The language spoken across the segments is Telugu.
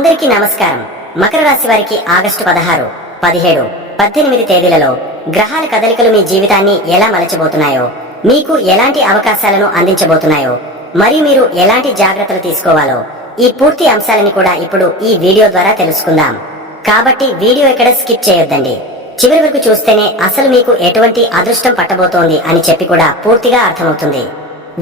అందరికీ నమస్కారం. మకర రాశి వారికి ఆగస్టు 16, 17, 18 తేదీలలో గ్రహాల కదలికలు మీ జీవితాన్ని ఎలా మలచబోతున్నాయో, మీకు ఎలాంటి అవకాశాలను అందించబోతున్నాయో, మరియు మీరు ఎలాంటి జాగ్రత్తలు తీసుకోవాలో ఈ పూర్తి అంశాలని కూడా ఇప్పుడు ఈ వీడియో ద్వారా తెలుసుకుందాం. కాబట్టి వీడియో ఎక్కడ స్కిప్ చేయొద్దండి. చివరి వరకు చూస్తేనే అసలు మీకు ఎటువంటి అదృష్టం పట్టబోతోంది అని చెప్పి కూడా పూర్తిగా అర్థమవుతుంది.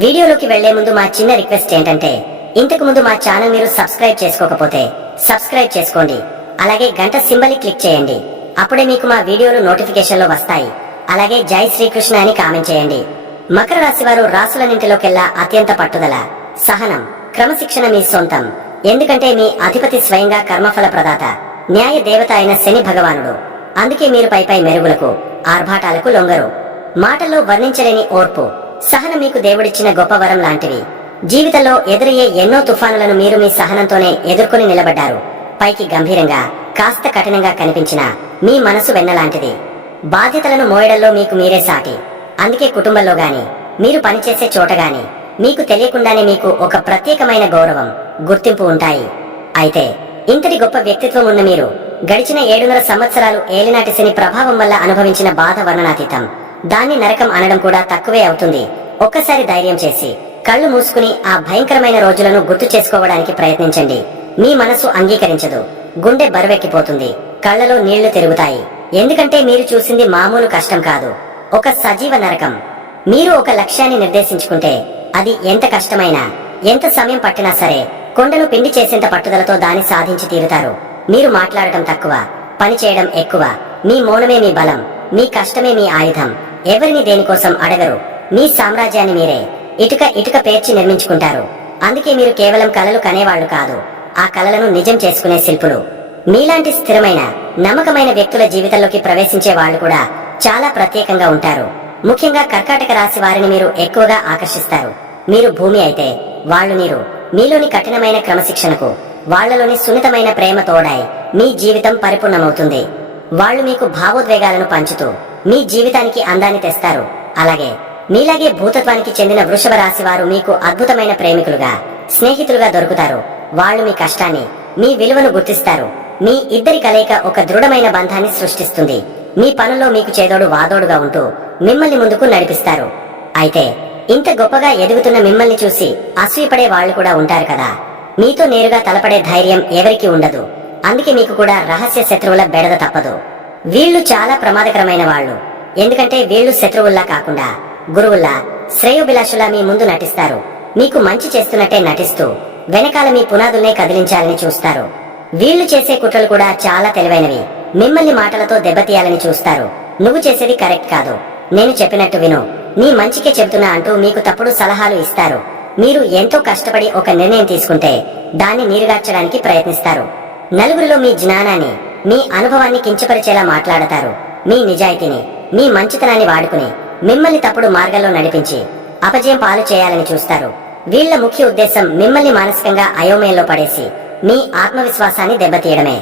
వీడియోలోకి వెళ్లే ముందు మా చిన్న రిక్వెస్ట్ ఏంటంటే, ఇంతకు ముందు మా ఛానల్ మీరు సబ్స్క్రైబ్ చేసుకోకపోతే సబ్స్క్రైబ్ చేసుకోండి. అలాగే గంట సింబల్ క్లిక్ చేయండి. అప్పుడే మీకు మా వీడియోలు నోటిఫికేషన్లో వస్తాయి. అలాగే జై శ్రీకృష్ణ అని కామెంట్ చేయండి. మకర రాశి వారు రాసులన్నింటిలోకెల్లా అత్యంత పట్టుదల, సహనం, క్రమశిక్షణ మీ సొంతం. ఎందుకంటే మీ అధిపతి స్వయంగా కర్మఫల ప్రదాత, న్యాయ దేవత అయిన శని భగవానుడు. అందుకే మీరు పైపై మెరుగులకు, ఆర్భాటాలకు లొంగరు. మాటల్లో వర్ణించలేని ఓర్పు, సహనం మీకు దేవుడిచ్చిన గొప్ప వరం లాంటివి. జీవితంలో ఎదురయ్యే ఎన్నో తుఫానులను మీరు మీ సహనంతోనే ఎదుర్కొని నిలబడ్డారు. పైకి గంభీరంగా, కాస్త కఠినంగా కనిపించిన మీ మనసు వెన్నలాంటిది. బాధ్యతలను మోయడంలో మీకు మీరే సాటి. అందుకే కుటుంబంలో గాని, మీరు పనిచేసే చోట గాని మీకు తెలియకుండానే మీకు ఒక ప్రత్యేకమైన గౌరవం, గుర్తింపు ఉంటాయి. అయితే ఇంతటి గొప్ప వ్యక్తిత్వం ఉన్న మీరు గడిచిన 7.5 సంవత్సరాలు ఏలినాటి శని ప్రభావం వల్ల అనుభవించిన బాధ వర్ణనాతీతం. దాన్ని నరకం అనడం కూడా తక్కువే అవుతుంది. ఒక్కసారి ధైర్యం చేసి కళ్ళు మూసుకుని ఆ భయంకరమైన రోజులను గుర్తు చేసుకోవడానికి ప్రయత్నించండి. మీ మనసు అంగీకరించదు. గుండె బరువెక్కిపోతుంది. కళ్ళలో నీళ్లు తిరుగుతాయి. ఎందుకంటే మీరు చూసింది మామూలు కష్టం కాదు, ఒక సజీవ నరకం. మీరు ఒక లక్ష్యాన్ని నిర్దేశించుకుంటే అది ఎంత కష్టమైనా, ఎంత సమయం పట్టినా సరే కొండను పిండి చేసేంత పట్టుదలతో దాన్ని సాధించి తీరుతారు. మీరు మాట్లాడటం తక్కువ, పని చేయడం ఎక్కువ. మీ మౌనమే మీ బలం, మీ కష్టమే మీ ఆయుధం. ఎవరిని దేనికోసం అడగరు. మీ సామ్రాజ్యాన్ని మీరే ఇటుక పేర్చి నిర్మించుకుంటారు. అందుకే మీరు కేవలం కలలు కనేవాళ్లు కాదు, ఆ కలలను నిజం చేసుకునే శిల్పులు. మీలాంటి స్థిరమైన, నమ్మకమైన వ్యక్తుల జీవితంలోకి ప్రవేశించే వాళ్లు కూడా చాలా ప్రత్యేకంగా ఉంటారు. ముఖ్యంగా కర్కాటక రాశి వారిని మీరు ఎక్కువగా ఆకర్షిస్తారు. మీరు భూమి అయితే వాళ్లు నీరు. మీలోని కఠినమైన క్రమశిక్షణకు, వాళ్లలోని సున్నితమైన ప్రేమ తోడాయి మీ జీవితం పరిపూర్ణమవుతుంది. వాళ్లు మీకు భావోద్వేగాలను పంచుతూ మీ జీవితానికి అందాన్ని తెస్తారు. అలాగే మీలాగే భూతత్వానికి చెందిన వృషభ రాశి వారు మీకు అద్భుతమైన ప్రేమికులుగా, స్నేహితులుగా దొరుకుతారు. వాళ్ళు మీ కష్టాన్ని, మీ విలువను గుర్తిస్తారు. మీ ఇద్దరి కలయిక ఒక దృఢమైన బంధాన్ని సృష్టిస్తుంది. మీ పనుల్లో మీకు చేదోడు వాదోడుగా ఉంటూ మిమ్మల్ని ముందుకు నడిపిస్తారు. అయితే ఇంత గొప్పగా ఎదుగుతున్న మిమ్మల్ని చూసి అసూయపడే వాళ్ళు కూడా ఉంటారు కదా. మీతో నేరుగా తలపడే ధైర్యం ఎవరికీ ఉండదు. అందుకే మీకు కూడా రహస్య శత్రువుల బెడద తప్పదు. వీళ్లు చాలా ప్రమాదకరమైన వాళ్ళు. ఎందుకంటే వీళ్లు శత్రువుల్లా కాకుండా గురువుల్లా, శ్రేయోభిలాషులా మీ ముందు నటిస్తారు. మీకు మంచి చేస్తున్నట్టే నటిస్తూ వెనకాల మీ పునాదుల్నే కదిలించాలని చూస్తారు. వీళ్లు చేసే కుట్రలు కూడా చాలా తెలివైనవి. మిమ్మల్ని మాటలతో దెబ్బతీయాలని చూస్తారు. నువ్వు చేసేది కరెక్ట్ కాదు, నేను చెప్పినట్టు విను, నీ మంచికే చెబుతున్నా అంటూ మీకు తప్పుడు సలహాలు ఇస్తారు. మీరు ఎంతో కష్టపడి ఒక నిర్ణయం తీసుకుంటే దాన్ని నీరుగార్చడానికి ప్రయత్నిస్తారు. నలుగురిలో మీ జ్ఞానాన్ని, మీ అనుభవాన్ని కించపరిచేలా మాట్లాడతారు. మీ నిజాయితీని, మీ మంచితనాన్ని వాడుకుని మిమ్మల్ని తప్పుడు మార్గంలో నడిపించి అపజయం పాలు చేయాలని చూస్తారు. వీళ్ల ముఖ్య ఉద్దేశం మిమ్మల్ని మానసికంగా అయోమయంలో పడేసి మీ ఆత్మవిశ్వాసాన్ని దెబ్బతీయడమే.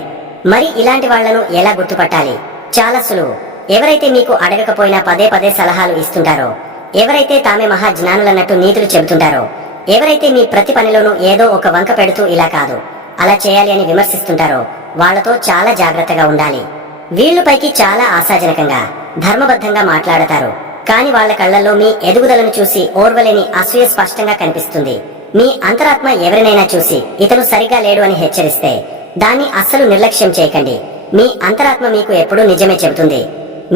మరి ఇలాంటి వాళ్లను ఎలా గుర్తుపట్టాలి? చాలా సులువు. ఎవరైతే మీకు అడగకపోయినా పదే పదే సలహాలు ఇస్తుంటారో, ఎవరైతే తామే మహాజ్ఞానులన్నట్టు నీతులు చెబుతుంటారో, ఎవరైతే మీ ప్రతి పనిలోనూ ఏదో ఒక వంక పెడుతూ ఇలా కాదు, అలా చేయాలి అని విమర్శిస్తుంటారో వాళ్లతో చాలా జాగ్రత్తగా ఉండాలి. వీళ్లు పైకి చాలా ఆశాజనకంగా, ధర్మబద్ధంగా మాట్లాడతారు. కాని వాళ్ల కళ్లలో మీ ఎదుగుదలను చూసి ఓర్వలేని అసూయ స్పష్టంగా కనిపిస్తుంది. మీ అంతరాత్మ ఎవరినైనా చూసి ఇతను సరిగా లేడు అని హెచ్చరిస్తే దాన్ని అస్సలు నిర్లక్ష్యం చేయకండి. మీ అంతరాత్మ మీకు ఎప్పుడూ నిజమే చెబుతుంది.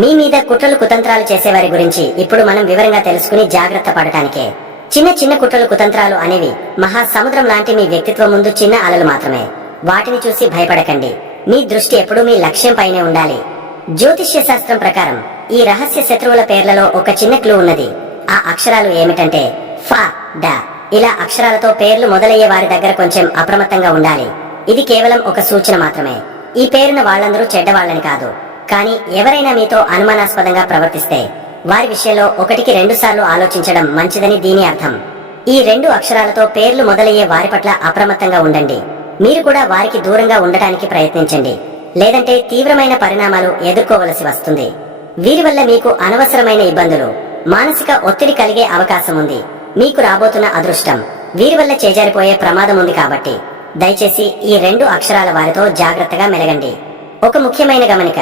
మీ మీద కుట్రలు కుతంత్రాలు చేసేవారి గురించి ఇప్పుడు మనం వివరంగా తెలుసుకుని జాగ్రత్త పడటానికే. చిన్న చిన్న కుట్రలు కుతంత్రాలు అనేవి మహాసముద్రం లాంటి మీ వ్యక్తిత్వం ముందు చిన్న అలలు మాత్రమే. వాటిని చూసి భయపడకండి. మీ దృష్టి ఎప్పుడూ మీ లక్ష్యం పైనే ఉండాలి. జ్యోతిష్య శాస్త్రం ప్రకారం ఈ రహస్య శత్రువుల పేర్లలో ఒక చిన్న క్లూ ఉన్నది. ఆ అక్షరాలు ఏమిటంటే ఫ, డ. ఇలా అక్షరాలతో పేర్లు మొదలయ్యే వారి దగ్గర కొంచెం అప్రమత్తంగా ఉండాలి. ఇది కేవలం ఒక సూచన మాత్రమే. ఈ పేరున వాళ్ళందరూ చెడ్డవాళ్లని కాదు. కానీ ఎవరైనా మీతో అనుమానాస్పదంగా ప్రవర్తిస్తే వారి విషయంలో 1కి 2 సార్లు ఆలోచించడం మంచిదని దీని అర్థం. ఈ 2 అక్షరాలతో పేర్లు మొదలయ్యే వారి పట్ల అప్రమత్తంగా ఉండండి. మీరు కూడా వారికి దూరంగా ఉండటానికి ప్రయత్నించండి. లేదంటే తీవ్రమైన పరిణామాలు ఎదుర్కోవలసి వస్తుంది. వీరి వల్ల మీకు అనవసరమైన ఇబ్బందులు, మానసిక ఒత్తిడి కలిగే అవకాశం ఉంది. మీకు రాబోతున్న అదృష్టం వీరి వల్ల చేజారిపోయే ప్రమాదం ఉంది. కాబట్టి దయచేసి ఈ 2 అక్షరాల వారితో జాగ్రత్తగా మెలగండి. ఒక ముఖ్యమైన గమనిక,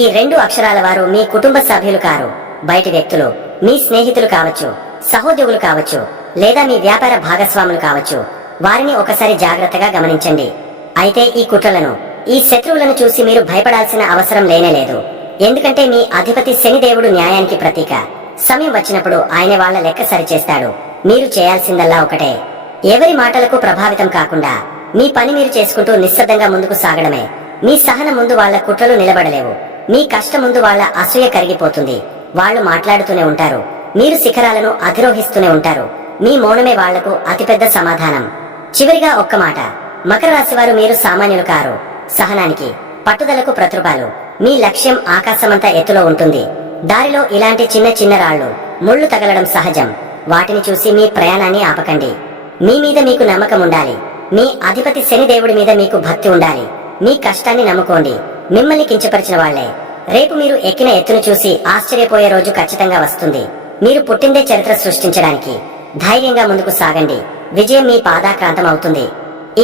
ఈ 2 అక్షరాల వారు మీ కుటుంబ సభ్యులు కారు, బయటి వ్యక్తులు, మీ స్నేహితులు కావచ్చు, సహోద్యోగులు కావచ్చు, లేదా మీ వ్యాపార భాగస్వాములు కావచ్చు. వారిని ఒకసారి జాగ్రత్తగా గమనించండి. అయితే ఈ కుట్రలను, ఈ శత్రువులను చూసి మీరు భయపడాల్సిన అవసరం లేనేలేదు. ఎందుకంటే మీ అధిపతి శనిదేవుడు న్యాయానికి ప్రతీక. సమయం వచ్చినప్పుడు ఆయన వాళ్ళ లెక్క సరిచేస్తాడు. మీరు చేయాల్సిందల్లా ఒకటే, ఎవరి మాటలకు ప్రభావితం కాకుండా మీ పని మీరు చేసుకుంటూ నిశ్శబ్దంగా ముందుకు సాగడమే. మీ సహనం ముందు వాళ్ళ కుట్రలు నిలబడలేవు. మీ కష్టం ముందు వాళ్ళ అసూయ కరిగిపోతుంది. వాళ్ళు మాట్లాడుతూనే ఉంటారు, మీరు శిఖరాలను అధిరోహిస్తూనే ఉంటారు. మీ మౌనమే వాళ్లకు అతిపెద్ద సమాధానం. చివరిగా ఒక్క మాట, మకర రాశి వారు మీరు సామాన్యులు కారు. సహనానికి, పట్టుదలకు ప్రతిరూపాలు. మీ లక్ష్యం ఆకాశమంత ఎత్తులో ఉంటుంది. దారిలో ఇలాంటి చిన్న చిన్న రాళ్లు, ముళ్ళు తగలడం సహజం. వాటిని చూసి మీ ప్రయాణాన్ని ఆపకండి. మీ మీద మీకు నమ్మకం ఉండాలి. మీ అధిపతి శనిదేవుడి మీద మీకు భక్తి ఉండాలి. మీ కష్టాన్ని నమ్ముకోండి. మిమ్మల్ని కించపరిచిన వాళ్లే రేపు మీరు ఎక్కిన ఎత్తును చూసి ఆశ్చర్యపోయే రోజు ఖచ్చితంగా వస్తుంది. మీరు పుట్టిందే చరిత్ర సృష్టించడానికి. ధైర్యంగా ముందుకు సాగండి. విజయం మీ పాదాక్రాంతం అవుతుంది.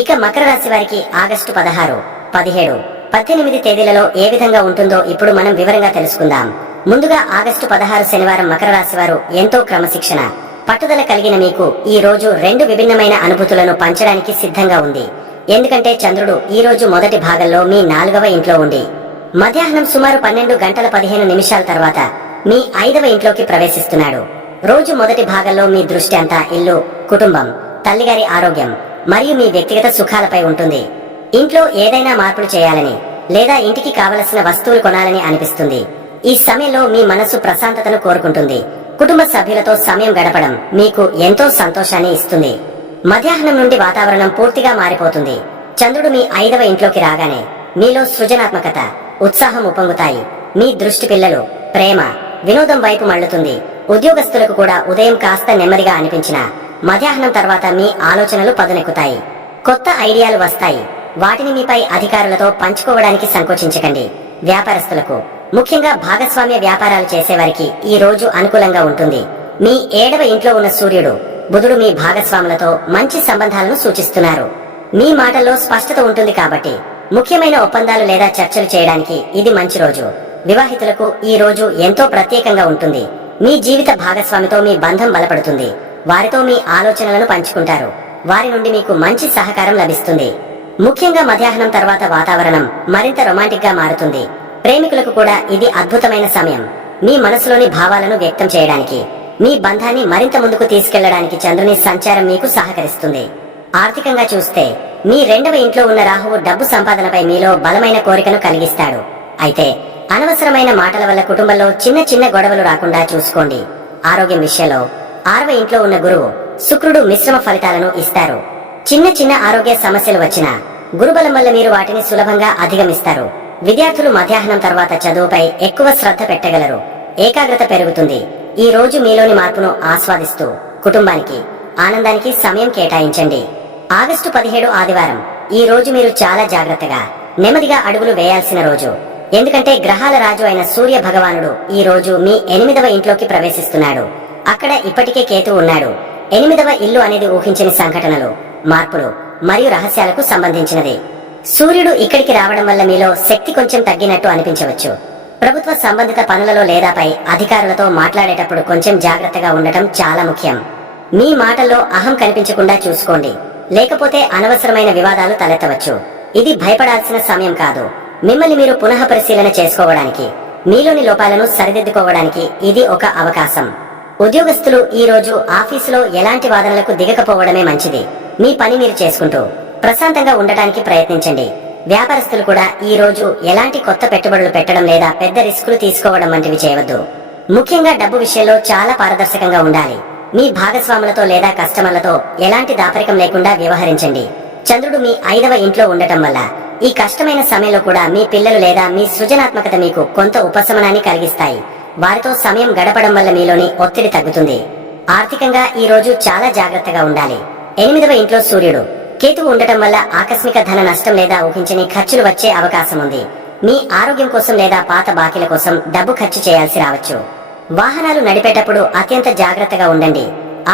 ఇక మకర రాశి వారికి ఆగస్టు 16, 17, 18 తేదీలలో ఏ విధంగా ఉంటుందో ఇప్పుడు మనం వివరంగా తెలుసుకుందాం. ముందుగా ఆగస్టు 16 శనివారం మకర రాశి వారు ఎంతో క్రమశిక్షణ, పట్టుదల కలిగిన మీకు ఈ రోజు 2 విభిన్నమైన అనుభూతులను పంచడానికి సిద్ధంగా ఉంది. ఎందుకంటే చంద్రుడు ఈ రోజు మొదటి భాగంలో మీ 4వ ఇంట్లో ఉండి మధ్యాహ్నం సుమారు 12 గంటల 15 నిమిషాల తర్వాత మీ 5వ ఇంట్లోకి ప్రవేశిస్తున్నాడు. రోజు మొదటి భాగంలో మీ దృష్టి అంతా ఇల్లు, కుటుంబం, తల్లిగారి ఆరోగ్యం మరియు మీ వ్యక్తిగత సుఖాలపై ఉంటుంది. ఇంట్లో ఏదైనా మార్పులు చేయాలని లేదా ఇంటికి కావలసిన వస్తువులు కొనాలని అనిపిస్తుంది. ఈ సమయంలో మీ మనసు ప్రశాంతతను కోరుకుంటుంది. కుటుంబ సభ్యులతో సమయం గడపడం మీకు ఎంతో సంతోషాన్ని ఇస్తుంది. మధ్యాహ్నం నుండి వాతావరణం పూర్తిగా మారిపోతుంది. చంద్రుడు మీ 5వ ఇంట్లోకి రాగానే మీలో సృజనాత్మకత, ఉత్సాహం ఉప్పొంగుతాయి. మీ దృష్టి పిల్లలు, ప్రేమ, వినోదం వైపు మళ్లుతుంది. ఉద్యోగస్తులకు కూడా ఉదయం కాస్త నెమ్మదిగా అనిపించినా మధ్యాహ్నం తర్వాత మీ ఆలోచనలు పదునెక్కుతాయి. కొత్త ఐడియాలు వస్తాయి. వాటిని మీపై అధికారులతో పంచుకోవడానికి సంకోచించకండి. వ్యాపారస్తులకు, ముఖ్యంగా భాగస్వామ్య వ్యాపారాలు చేసేవారికి ఈ రోజు అనుకూలంగా ఉంటుంది. మీ 7వ ఇంట్లో ఉన్న సూర్యుడు, బుధుడు మీ భాగస్వాములతో మంచి సంబంధాలను సూచిస్తున్నారు. మీ మాటల్లో స్పష్టత ఉంటుంది కాబట్టి ముఖ్యమైన ఒప్పందాలు లేదా చర్చలు చేయడానికి ఇది మంచి రోజు. వివాహితులకు ఈ రోజు ఎంతో ప్రత్యేకంగా ఉంటుంది. మీ జీవిత భాగస్వామితో మీ బంధం బలపడుతుంది. వారితో మీ ఆలోచనలను పంచుకుంటారు. వారి నుండి మీకు మంచి సహకారం లభిస్తుంది. ముఖ్యంగా మధ్యాహ్నం తర్వాత వాతావరణం మరింత రొమాంటిక్ గా మారుతుంది. ప్రేమికులకు కూడా ఇది అద్భుతమైన సమయం. మీ మనసులోని భావాలను వ్యక్తం చేయడానికి, మీ బంధాన్ని మరింత ముందుకు తీసుకెళ్లడానికి చంద్రుని సంచారం మీకు సహకరిస్తుంది. ఆర్థికంగా చూస్తే మీ 2వ ఇంట్లో ఉన్న రాహువు డబ్బు సంపాదనపై మీలో బలమైన కోరికను కలిగిస్తాడు. అయితే అనవసరమైన మాటల వల్ల కుటుంబంలో చిన్న చిన్న గొడవలు రాకుండా చూసుకోండి. ఆరోగ్యం విషయంలో 6వ ఇంట్లో ఉన్న గురువు, శుక్రుడు మిశ్రమ ఫలితాలను ఇస్తారు. చిన్న చిన్న ఆరోగ్య సమస్యలు వచ్చినా గురుబలం వల్ల మీరు వాటిని సులభంగా అధిగమిస్తారు. విద్యార్థులు మధ్యాహ్నం తర్వాత చదువుపై ఎక్కువ శ్రద్ధ పెట్టగలరు. ఏకాగ్రత పెరుగుతుంది. ఈ రోజు మీలోని మార్పును ఆస్వాదిస్తూ కుటుంబానికి, ఆనందానికి సమయం కేటాయించండి. ఆగస్టు 17 ఆదివారం ఈ రోజు మీరు చాలా జాగ్రత్తగా, నెమ్మదిగా అడుగులు వేయాల్సిన రోజు. ఎందుకంటే గ్రహాల రాజు అయిన సూర్య భగవానుడు ఈ రోజు మీ 8వ ఇంట్లోకి ప్రవేశిస్తున్నాడు. అక్కడ ఇప్పటికే కేతు ఉన్నాడు. 8వ ఇల్లు అనేది ఊహించని సంఘటనలు, మార్పులు మరియు రహస్యాలకు సంబంధించినది. సూర్యుడు ఇక్కడికి రావడం వల్ల మీలో శక్తి కొంచెం తగ్గినట్టు అనిపించవచ్చు. ప్రభుత్వ సంబంధిత పనులలో లేదా పై అధికారులతో మాట్లాడేటప్పుడు కొంచెం జాగ్రత్తగా ఉండటం చాలా ముఖ్యం. మీ మాటల్లో అహం కనిపించకుండా చూసుకోండి, లేకపోతే అనవసరమైన వివాదాలు తలెత్తవచ్చు. ఇది భయపడాల్సిన సమయం కాదు. మిమ్మల్ని మీరు పునః పరిశీలన చేసుకోవడానికి, మీలోని లోపాలను సరిదిద్దుకోవడానికి ఇది ఒక అవకాశం. ఉద్యోగస్తులు ఈ రోజు ఆఫీసులో ఎలాంటి వాదనలకు దిగకపోవడమే మంచిది. మీ పని మీరు చేసుకుంటూ ప్రశాంతంగా ఉండటానికి ప్రయత్నించండి. వ్యాపారస్తులు కూడా ఈ రోజు ఎలాంటి కొత్త పెట్టుబడులు పెట్టడం లేదా పెద్ద రిస్కులు తీసుకోవడం వంటివి చేయవద్దు. ముఖ్యంగా డబ్బు విషయంలో చాలా పారదర్శకంగా ఉండాలి. మీ భాగస్వాములతో లేదా కస్టమర్లతో ఎలాంటి దాపరికం లేకుండా వ్యవహరించండి. చంద్రుడు మీ 5వ ఇంట్లో ఉండటం వల్ల ఈ కష్టమైన సమయంలో కూడా మీ పిల్లలు లేదా మీ సృజనాత్మకత మీకు కొంత ఉపశమనాన్ని కలిగిస్తాయి. వారితో సమయం గడపడం వల్ల మీలోని ఒత్తిడి తగ్గుతుంది. ఆర్థికంగా ఈ రోజు చాలా జాగ్రత్తగా ఉండాలి. 8వ ఇంట్లో సూర్యుడు, కేతువు ఉండటం వల్ల ఆకస్మిక ధన నష్టం లేదా ఊహించని ఖర్చులు వచ్చే అవకాశం ఉంది. మీ ఆరోగ్యం కోసం లేదా పాత బాకీల కోసం డబ్బు ఖర్చు చేయాల్సి రావచ్చు. వాహనాలు నడిపేటప్పుడు అత్యంత జాగ్రత్తగా ఉండండి.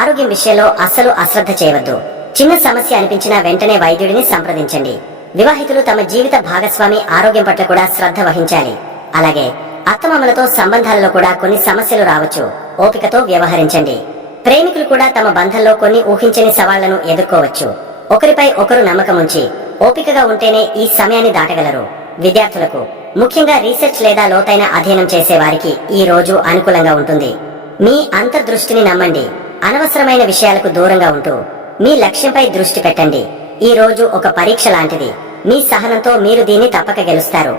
ఆరోగ్యం విషయంలో అస్సలు అశ్రద్ధ చేయవద్దు. చిన్న సమస్య అనిపించినా వెంటనే వైద్యుడిని సంప్రదించండి. వివాహితులు తమ జీవిత భాగస్వామి ఆరోగ్యం పట్ల కూడా శ్రద్ధ వహించాలి. అలాగే అత్తమామలతో సంబంధాలలో కూడా కొన్ని సమస్యలు రావచ్చు. ఓపికతో వ్యవహరించండి. ప్రేమికులు కూడా తమ బంధంలో కొన్ని ఊహించని సవాళ్లను ఎదుర్కోవచ్చు. ఒకరిపై ఒకరు నమ్మకం ఉంచి ఓపికగా ఉంటేనే ఈ సమయాన్ని దాటగలరు. విద్యార్థులకు, ముఖ్యంగా రీసెర్చ్ లేదా లోతైన అధ్యయనం చేసే వారికి ఈ రోజు అనుకూలంగా ఉంటుంది. మీ అంతర్దృష్టిని నమ్మండి. అనవసరమైన విషయాలకు దూరంగా ఉంటూ మీ లక్ష్యంపై దృష్టి పెట్టండి. ఈ రోజు ఒక పరీక్ష లాంటిది. మీ సహనంతో మీరు దీన్ని తప్పక గెలుస్తారు.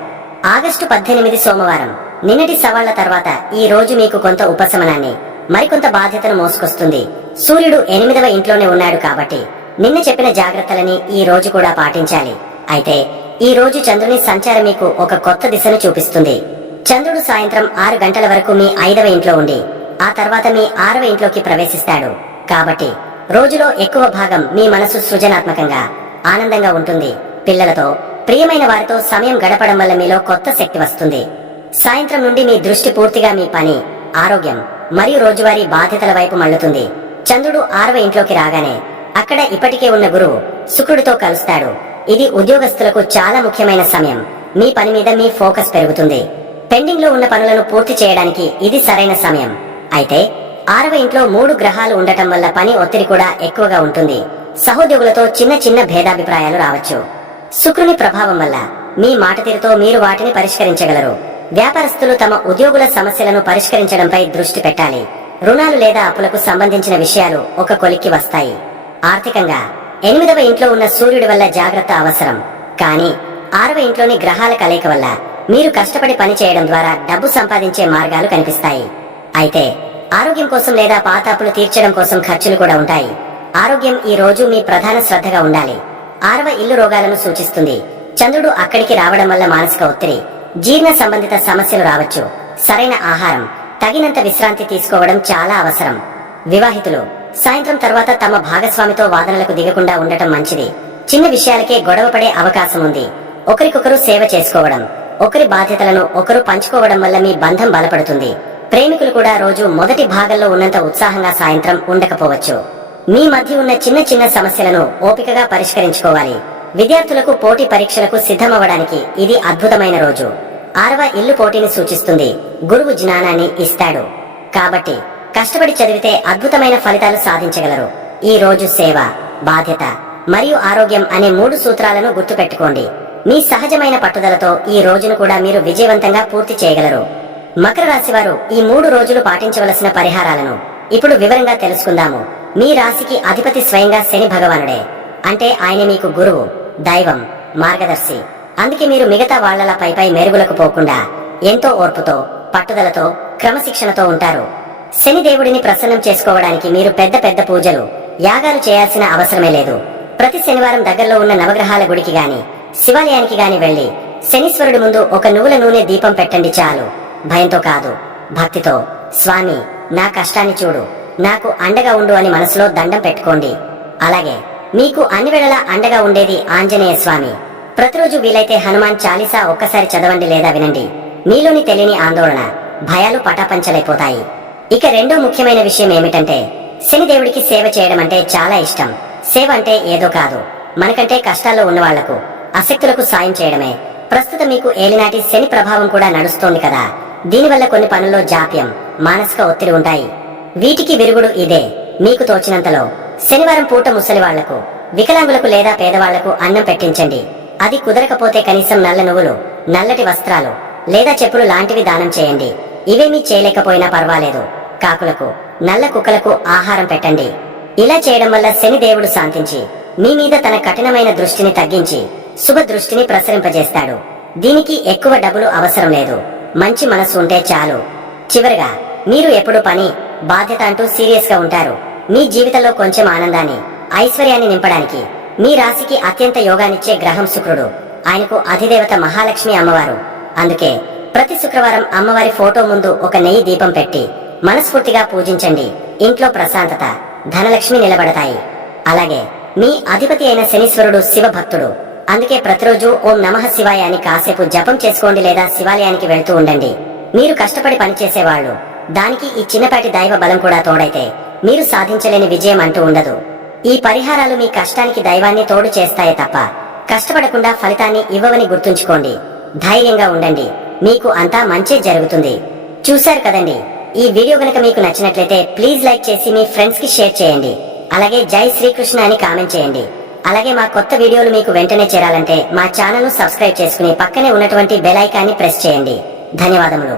ఆగస్టు 18 సోమవారం. నిన్నటి సవాళ్ల తర్వాత ఈ రోజు మీకు కొంత ఉపశమనాన్ని, మరికొంత బాధ్యతను మోసుకొస్తుంది. సూర్యుడు 8వ ఇంట్లోనే ఉన్నాడు కాబట్టి నిన్న చెప్పిన జాగ్రత్తలని ఈ రోజు కూడా పాటించాలి. అయితే ఈ రోజు చంద్రుని సంచారం మీకు ఒక కొత్త దిశను చూపిస్తుంది. చంద్రుడు సాయంత్రం 6 గంటల వరకు మీ 5వ ఇంట్లో ఉండి ఆ తర్వాత మీ 6వ ఇంట్లోకి ప్రవేశిస్తాడు. కాబట్టి రోజులో ఎక్కువ భాగం మీ మనసు సృజనాత్మకంగా, ఆనందంగా ఉంటుంది. పిల్లలతో, ప్రియమైన వారితో సమయం గడపడం వల్ల మీలో కొత్త శక్తి వస్తుంది. సాయంత్రం నుండి మీ దృష్టి పూర్తిగా మీ పని, ఆరోగ్యం మరియు రోజువారీ బాధ్యతల వైపు మళ్లుతుంది. చంద్రుడు 6వ ఇంట్లోకి రాగానే అక్కడ ఇప్పటికే ఉన్న గురువు శుక్రుడితో కలుస్తాడు. ఇది ఉద్యోగస్తులకు చాలా ముఖ్యమైన సమయం. మీ పని మీద మీ ఫోకస్ పెరుగుతుంది. పెండింగ్ లో ఉన్న పనులను పూర్తి చేయడానికి ఇది సరైన సమయం. అయితే 6వ ఇంట్లో 3 గ్రహాలు ఉండటం వల్ల పని ఒత్తిడి కూడా ఎక్కువగా ఉంటుంది. సహోద్యోగులతో చిన్న చిన్న భేదాభిప్రాయాలు రావచ్చు. శుక్రుని ప్రభావం వల్ల మీ మాట తీరుతో మీరు వాటిని పరిష్కరించగలరు. వ్యాపారస్తులు తమ ఉద్యోగుల సమస్యలను పరిష్కరించడంపై దృష్టి పెట్టాలి. రుణాలు లేదా అప్పులకు సంబంధించిన విషయాలు ఒక కొలిక్కి వస్తాయి. ఆర్థికంగా 8వ ఇంట్లో ఉన్న సూర్యుడి వల్ల జాగ్రత్త అవసరం. కానీ 6వ ఇంట్లోని గ్రహాల కలయిక వల్ల మీరు కష్టపడి పని చేయడం ద్వారా డబ్బు సంపాదించే మార్గాలు కనిపిస్తాయి. అయితే ఆరోగ్యం కోసం లేదా పాత అప్పులు తీర్చడం కోసం ఖర్చులు కూడా ఉంటాయి. ఆరోగ్యం ఈ రోజు మీ ప్రధాన శ్రద్ధగా ఉండాలి. 6వ ఇల్లు రోగాలను సూచిస్తుంది. చంద్రుడు అక్కడికి రావడం వల్ల మానసిక ఒత్తిడి, జీర్ణ సంబంధిత సమస్యలు రావచ్చు. సరైన ఆహారం, తగినంత విశ్రాంతి తీసుకోవడం చాలా అవసరం. వివాహితులు సాయంత్రం తర్వాత తమ భాగస్వామితో వాదనలకు దిగకుండా ఉండటం మంచిది. చిన్న విషయాలకే గొడవ పడే అవకాశం ఉంది. ఒకరికొకరు సేవ చేసుకోవడం, ఒకరి బాధ్యతలను ఒకరు పంచుకోవడం వల్ల మీ బంధం బలపడుతుంది. ప్రేమికులు కూడా రోజు మొదటి భాగంలో ఉన్నంత ఉత్సాహంగా సాయంత్రం ఉండకపోవచ్చు. మీ మధ్య ఉన్న చిన్న చిన్న సమస్యలను ఓపికగా పరిష్కరించుకోవాలి. విద్యార్థులకు పోటీ పరీక్షలకు సిద్ధమవ్వడానికి ఇది అద్భుతమైన రోజు. 6వ ఇల్లు పోటీని సూచిస్తుంది. గురువు జ్ఞానాన్ని ఇస్తాడు. కాబట్టి కష్టపడి చదివితే అద్భుతమైన ఫలితాలు సాధించగలరు. ఈ రోజు సేవ, బాధ్యత మరియు ఆరోగ్యం అనే 3 సూత్రాలను గుర్తుపెట్టుకోండి. మీ సహజమైన పట్టుదలతో ఈ రోజును కూడా మీరు విజయవంతంగా పూర్తి చేయగలరు. మకర రాశి వారు ఈ 3 రోజులు పాటించవలసిన పరిహారాలను ఇప్పుడు వివరంగా తెలుసుకుందాము. మీ రాశికి అధిపతి స్వయంగా శని భగవానుడే. అంటే ఆయన మీకు గురువు, దైవం, మార్గదర్శి. అందుకే మీరు మిగతా వాళ్లలా పై మెరుగులకు పోకుండా ఎంతో ఓర్పుతో, పట్టుదలతో, క్రమశిక్షణతో ఉంటారు. శని దేవుడిని ప్రసన్నం చేసుకోవడానికి మీరు పెద్ద పెద్ద పూజలు, యాగాలు చేయాల్సిన అవసరమే లేదు. ప్రతి శనివారం దగ్గరలో ఉన్న నవగ్రహాల గుడికి గాని, శివాలయానికి గాని వెళ్లి శనీశ్వరుడి ముందు ఒక నువ్వుల నూనె దీపం పెట్టండి చాలు. భయంతో కాదు, భక్తితో, స్వామి నా కష్టాన్ని చూడు, నాకు అండగా ఉండు అని మనసులో దండం పెట్టుకోండి. అలాగే మీకు అన్ని వేళలా అండగా ఉండేది ఆంజనేయ స్వామి. ప్రతిరోజు వీలైతే హనుమాన్ చాలీసా ఒక్కసారి చదవండి లేదా వినండి. మీలోని తెలియని ఆందోళన, భయాలు పటాపంచలైపోతాయి. ఇక రెండో ముఖ్యమైన విషయం ఏమిటంటే, శనిదేవుడికి సేవ చేయడం అంటే చాలా ఇష్టం. సేవ అంటే ఏదో కాదు, మనకంటే కష్టాల్లో ఉన్న వాళ్లకు, అశక్తులకు సాయం చేయడమే. ప్రస్తుతం మీకు ఏలినాటి శని ప్రభావం కూడా నడుస్తోంది కదా. దీనివల్ల కొన్ని పనుల్లో జాప్యం, మానసిక ఒత్తిడి ఉంటాయి. వీటికి విరుగుడు ఇదే. మీకు తోచినంతలో శనివారం పూట ముసలి వాళ్లకు, వికలాంగులకు లేదా పేదవాళ్లకు అన్నం పెట్టించండి. అది కుదరకపోతే కనీసం నల్ల నువ్వులు, నల్లటి వస్త్రాలు లేదా చెప్పులు లాంటివి దానం చేయండి. ఇవేమీ చేయలేకపోయినా పర్వాలేదు, కాకులకు, నల్ల కుక్కలకు ఆహారం పెట్టండి. ఇలా చేయడం వల్ల శని దేవుడు శాంతించి మీ మీద తన కఠినమైన దృష్టిని తగ్గించి శుభ దృష్టిని ప్రసరింపజేస్తాడు. దీనికి ఎక్కువ డబ్బులు అవసరం లేదు, మంచి మనసు ఉంటే చాలు. చివరిగా మీరు ఎప్పుడు పని, బాధ్యత అంటూ సీరియస్ గా ఉంటారు. మీ జీవితంలో కొంచెం ఆనందాన్ని, ఐశ్వర్యాన్ని నింపడానికి మీ రాశికి అత్యంత యోగానిచ్చే గ్రహం శుక్రుడు. ఆయనకు అధిదేవత మహాలక్ష్మి అమ్మవారు. అందుకే ప్రతి శుక్రవారం అమ్మవారి ఫోటో ముందు ఒక నెయ్యి దీపం పెట్టి మనస్ఫూర్తిగా పూజించండి. ఇంట్లో ప్రశాంతత, ధనలక్ష్మి నిలబడతాయి. అలాగే మీ అధిపతి అయిన శనీశ్వరుడు శివ భక్తుడు. అందుకే ప్రతిరోజు ఓం నమః శివాయ అని కాసేపు జపం చేసుకోండి లేదా శివాలయానికి వెళ్తూ ఉండండి. మీరు కష్టపడి పనిచేసేవాళ్లు, దానికి ఈ చిన్నపాటి దైవ బలం కూడా తోడైతే మీరు సాధించలేని విజయం అంటూ ఉండదు. ఈ పరిహారాలు మీ కష్టానికి దైవాన్ని తోడు చేస్తాయే తప్ప కష్టపడకుండా ఫలితాన్ని ఇవ్వవని గుర్తుంచుకోండి. ధైర్యంగా ఉండండి, మీకు అంతా మంచే జరుగుతుంది. చూశారు కదండి, ఈ వీడియో గనక మీకు నచ్చినట్లయితే ప్లీజ్ లైక్ చేసి మీ ఫ్రెండ్స్ కి షేర్ చేయండి. అలాగే జై శ్రీకృష్ణ అని కామెంట్ చేయండి. అలాగే మా కొత్త వీడియోలు మీకు వెంటనే చేరాలంటే మా ఛానల్ ను సబ్స్క్రైబ్ చేసుకుని పక్కనే ఉన్నటువంటి బెల్ ఐకాన్ని ప్రెస్ చేయండి. ధన్యవాదములు.